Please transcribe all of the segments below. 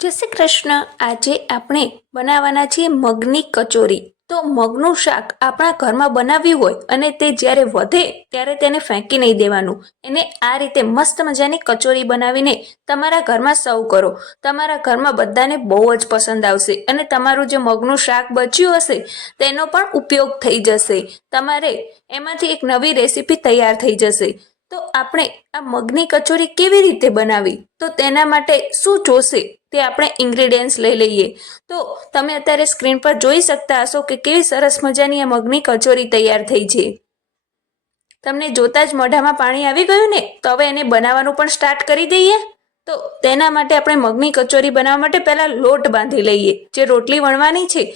જય શ્રી કૃષ્ણ। આજે આપણે બનાવવાના છીએ મગની કચોરી। તો મગનું શાક આપણા ઘરમાં બનાવ્યું હોય અને તે જ્યારે વધે ત્યારે તેને ફેંકી નહીં દેવાનું। એને આ રીતે મસ્ત મજાની કચોરી બનાવીને તમારા ઘરમાં સર્વ કરો। તમારા ઘરમાં બધાને બહુ જ પસંદ આવશે અને તમારું જે મગનું શાક બચ્યું હશે તેનો પણ ઉપયોગ થઈ જશે। તમારે એમાંથી એક નવી રેસીપી તૈયાર થઈ જશે। તો આપણે આ મગની કચોરી કેવી રીતે બનાવી, તો તેના માટે શું જોશે તે આપણે ઇન્ગ્રેડિયન્ટ્સ લઈ લઈએ। તો તમે અત્યારે સ્ક્રીન પર જોઈ શકતા હશો કે કેવી સરસ મજાની આ મગની કચોરી તૈયાર થઈ છે। તમને જોતા જ મોઢામાં પાણી આવી ગયું ને? તો હવે એને બનાવવાનું પણ સ્ટાર્ટ કરી દઈએ। તો તેના માટે આપણે મગની કચોરી બનાવવા માટે પહેલા લોટ બાંધી લઈએ। જે રોટલી વણવાની છે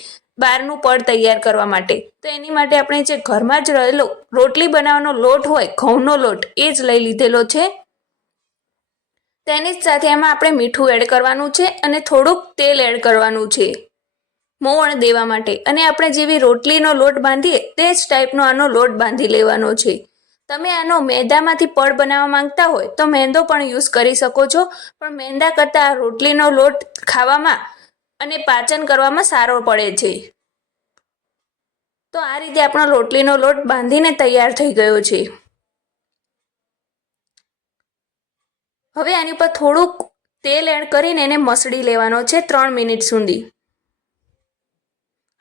બહારનું પડ તૈયાર કરવા માટે, તો એની માટે આપણે જે ઘરમાં જ રહેલો રોટલી બનાવવાનો લોટ હોય, ઘઉંનો લોટ, એ જ લઈ લીધેલો છે। તેની જ સાથે એમાં આપણે મીઠું એડ કરવાનું છે અને થોડુંક તેલ એડ કરવાનું છે મોવણ દેવા માટે। અને આપણે જેવી રોટલીનો લોટ બાંધીએ તે જ ટાઈપનો આનો લોટ બાંધી લેવાનો છે। તમે આનો મેંદામાંથી પડ બનાવવા માંગતા હોય તો મેંદો પણ યુઝ કરી શકો છો, પણ મેંદા કરતાં રોટલીનો લોટ ખાવામાં અને પાચન કરવામાં સારો પડે છે। તો આ રીતે આપણો રોટલીનો લોટ બાંધીને તૈયાર થઈ ગયો છે। હવે આની પર થોડુંક તેલ એડ કરીને એને મસળી લેવાનો છે 3 મિનિટ સુધી,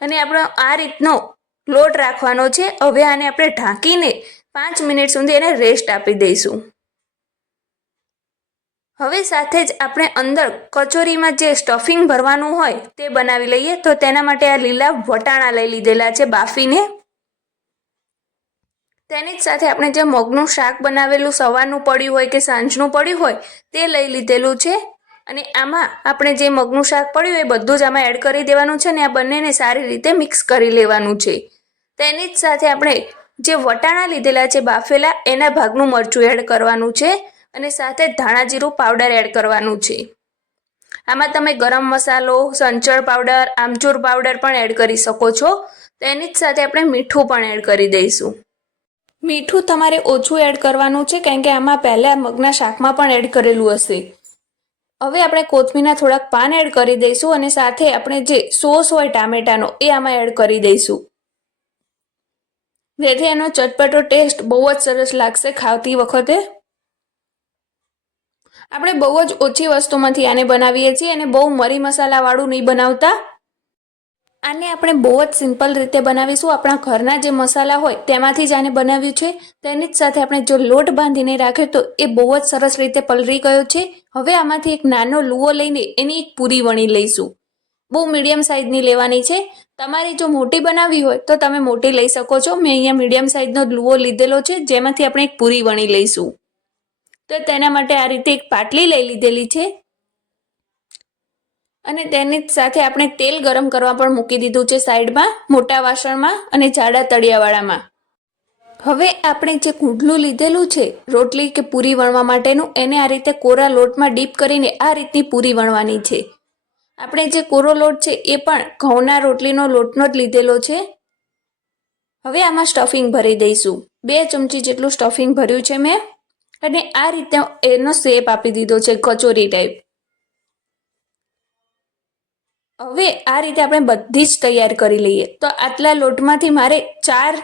અને આપણો આ રીતનો લોટ રાખવાનો છે। હવે આને આપણે ઢાંકીને 5 મિનિટ સુધી એને રેસ્ટ આપી દઈશું। હવે સાથે જ આપણે અંદર કચોરીમાં જે સ્ટફિંગ ભરવાનું હોય તે બનાવી લઈએ। તો તેના માટે આ લીલા વટાણા લઈ લીધેલા છે બાફીને। તેની જ સાથે આપણે જે મગનું શાક બનાવેલું સવારનું પડ્યું હોય કે સાંજનું પડ્યું હોય તે લઈ લીધેલું છે, અને આમાં આપણે જે મગનું શાક પડ્યું એ બધું જ આમાં એડ કરી દેવાનું છે, અને આ બંનેને સારી રીતે મિક્સ કરી લેવાનું છે। તેની જ સાથે આપણે જે વટાણા લીધેલા છે બાફેલા, એના ભાગનું મરચું એડ કરવાનું છે, અને સાથે ધાણા જીરું પાવડર એડ કરવાનું છે। આમાં તમે ગરમ મસાલો, સંચળ પાવડર, આમચૂર પાવડર પણ એડ કરી શકો છો। તેની જ સાથે આપણે મીઠું પણ એડ કરી દઈશું। મીઠું તમારે ઓછું એડ કરવાનું છે, કારણ કે આમાં પહેલાં મગના શાકમાં પણ એડ કરેલું હશે। હવે આપણે કોથમીરના થોડાક પાન એડ કરી દઈશું, અને સાથે આપણે જે સોસ હોય ટામેટાનો એ આમાં એડ કરી દઈશું, જેથી એનો ચટપટો ટેસ્ટ બહુ જ સરસ લાગશે ખાતી વખતે। આપણે બહુ જ ઓછી વસ્તુમાંથી આને બનાવીએ છીએ અને બહુ મરી મસાલાવાળું નહીં બનાવતા। આને આપણે બહુ જ સિમ્પલ રીતે બનાવીશું। આપણા ઘરના જે મસાલા હોય તેમાંથી જ આને બનાવ્યું છે। તેની જ સાથે આપણે જો લોટ બાંધીને રાખ્યો તો એ બહુ જ સરસ રીતે પલળી ગયો છે। હવે આમાંથી એક નાનો લુઓ લઈને એની એક પૂરી વણી લઈશું। બહુ મીડિયમ સાઇઝની લેવાની છે। તમારી જો મોટી બનાવવી હોય તો તમે મોટી લઈ શકો છો। મેં અહીંયા મીડિયમ સાઇઝનો લુઓ લીધેલો છે, જેમાંથી આપણે એક પૂરી વણી લઈશું। તો તેના માટે આ રીતે એક પાટલી લઈ લીધેલી છે, અને તેની સાથે આપણે તેલ ગરમ કરવા પણ મૂકી દીધું છે સાઈડમાં, મોટા વાસણમાં અને જાડા તળિયાવાળામાં। હવે આપણે જે કૂંડલું લીધેલું છે રોટલી કે પૂરી વણવા માટેનું, એને આ રીતે કોરા લોટમાં ડીપ કરીને આ રીતની પૂરી વણવાની છે। આપણે જે કોરો લોટ છે એ પણ ઘઉંના રોટલીનો લોટનો જ લીધેલો છે। હવે આમાં સ્ટફિંગ ભરી દઈશું। 2 ચમચી જેટલું સ્ટફિંગ ભર્યું છે મેં, અને આ રીતે એનો શેપ આપી દીધો છે કચોરી ટાઈપ। હવે આ રીતે આપણે બધી જ તૈયાર કરી લઈએ। તો આટલા લોટમાંથી મારે 4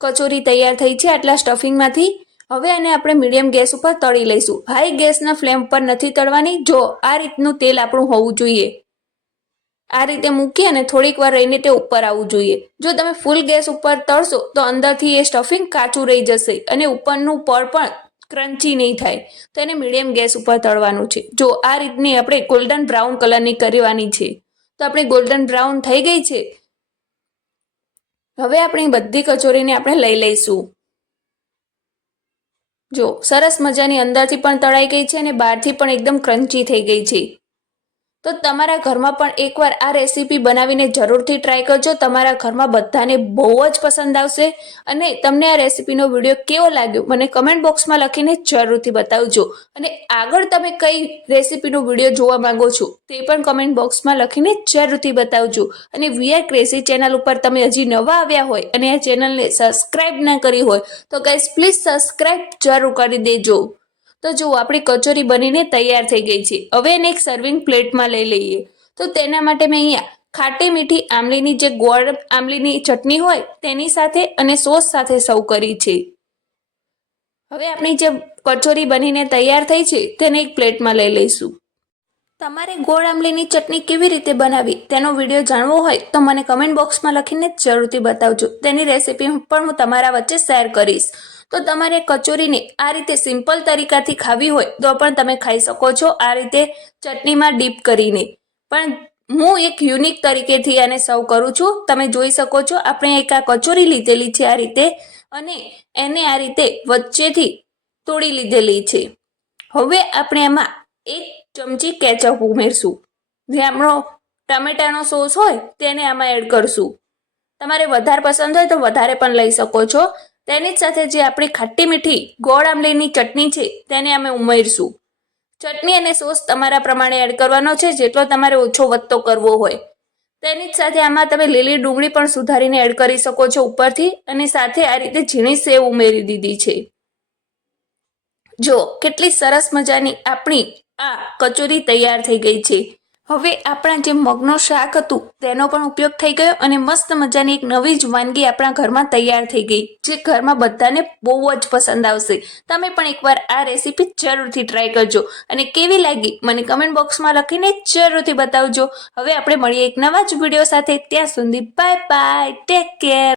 કચોરી તૈયાર થઈ છે, આટલા સ્ટફિંગમાંથી। હવે આને આપણે મીડિયમ ગેસ ઉપર તળી લઈશું। હાઈ ગેસના ફ્લેમ પર નથી તળવાની। જો આ રીતનું તેલ આપણું હોવું જોઈએ। આ રીતે મૂકી અને થોડીક વાર રહીને તે ઉપર આવવું જોઈએ। જો તમે ફૂલ ગેસ ઉપર તળશો તો અંદરથી એ સ્ટફિંગ કાચું રહી જશે અને ઉપરનું પડ પણ ક્રન્ચી નહીં થાય। તો એને મીડિયમ ગેસ ઉપર તળવાનું છે। જો આ રીતની આપણે ગોલ્ડન બ્રાઉન કલરની કરવાની છે। તો આપણે ગોલ્ડન બ્રાઉન થઈ ગઈ છે। હવે આપણી બધી કચોરીને આપણે લઈ લઈશું। જો સરસ મજાની અંદરથી પણ તળાઈ ગઈ છે અને બહારથી પણ એકદમ ક્રન્ચી થઈ ગઈ છે। તો તમારા ઘરમાં પણ એકવાર આ રેસીપી બનાવીને જરૂરથી ટ્રાય કરજો। તમારા ઘરમાં બધાને બહુ જ પસંદ આવશે। અને તમને આ રેસીપીનો વિડીયો કેવો લાગ્યો મને કમેન્ટ બોક્સમાં લખીને જરૂરથી બતાવજો। અને આગળ તમે કઈ રેસીપીનો વિડીયો જોવા માંગો છો તે પણ કમેન્ટ બોક્સમાં લખીને જરૂરથી બતાવજો। અને વી આર ક્રેઝી ચેનલ ઉપર તમે હજી નવા આવ્યા હોય અને આ ચેનલને સબસ્ક્રાઈબ ના કરી હોય તો ગાઈઝ પ્લીઝ સબસ્ક્રાઈબ જરૂર કરી દેજો। તો જુઓ આપણી કચોરી બનીને તૈયાર થઈ ગઈ છે. હવે એને એક સર્વિંગ પ્લેટમાં લઈ લઈએ. તો તેના માટે મેં અહીંયા ખાટી મીઠી આમલીની જે ગોળ આમલીની ચટણી હોય તેની સાથે અને સોસ સાથે સર્વ કરી છે. હવે આપણી જે કચોરી બનીને તૈયાર થઈ છે તેને એક પ્લેટમાં લઈ લઈશું. તમારે ગોળ આમલીની ચટણી કેવી રીતે બનાવી તેનો વિડીયો જાણવો હોય તો મને કમેન્ટ બોક્સમાં લખીને જરૂરથી બતાવજો. તેની રેસીપી પણ હું તમારા વચ્ચે શેર કરીશ. તો તમારે કચોરીને આ રીતે સિમ્પલ તરીકાથી ખાવી હોય તો પણ તમે ખાઈ શકો છો, આ રીતે ચટણીમાં ડીપ કરીને. પણ હું એક યુનિક તરીકેથી આને સર્વ કરું છું. તમે જોઈ શકો છો આપણે એક આ કચોરી લીધેલી છે આ રીતે, અને એને આ રીતે વચ્ચેથી તોડી લીધેલી છે. હવે આપણે એમાં 1 ચમચી કેચઅપ ઉમેરશું. જે આપણો ટામેટાનો સોસ હોય તેને આમાં એડ કરશું. તમારે વધારે પસંદ હોય તો વધારે પણ લઈ શકો છો. તેની જ સાથે જે આપણી ખાટી મીઠી ગોળ આમલીની ચટણી છે તેને અમે ઉમેરશું. ચટણી અને સોસ તમારા પ્રમાણે એડ કરવાનો છે, જેટલો તમારે ઓછો વધતો કરવો હોય. તેની જ સાથે આમાં તમે લીલી ડુંગળી પણ સુધારીને એડ કરી શકો છો ઉપરથી, અને સાથે આ રીતે ઝીણી સેવ ઉમેરી દીધી છે. જો કેટલી સરસ મજાની આપણી આ કચોરી તૈયાર થઈ ગઈ છે. હવે આપણા જે મગનું શાક હતું તેનો પણ ઉપયોગ થઈ ગયો અને મસ્ત મજાની એક નવી જ વાનગી આપણા ઘરમાં તૈયાર થઈ ગઈ, જે ઘરમાં બધાને બહુ જ પસંદ આવશે. તમે પણ એકવાર આ રેસીપી જરૂરથી ટ્રાય કરજો અને કેવી લાગી મને કમેન્ટ બોક્સમાં લખીને જરૂરથી બતાવજો. હવે આપણે મળીએ એક નવા જ વિડીયો સાથે. ત્યાં સુધી બાય બાય, ટેક કેર.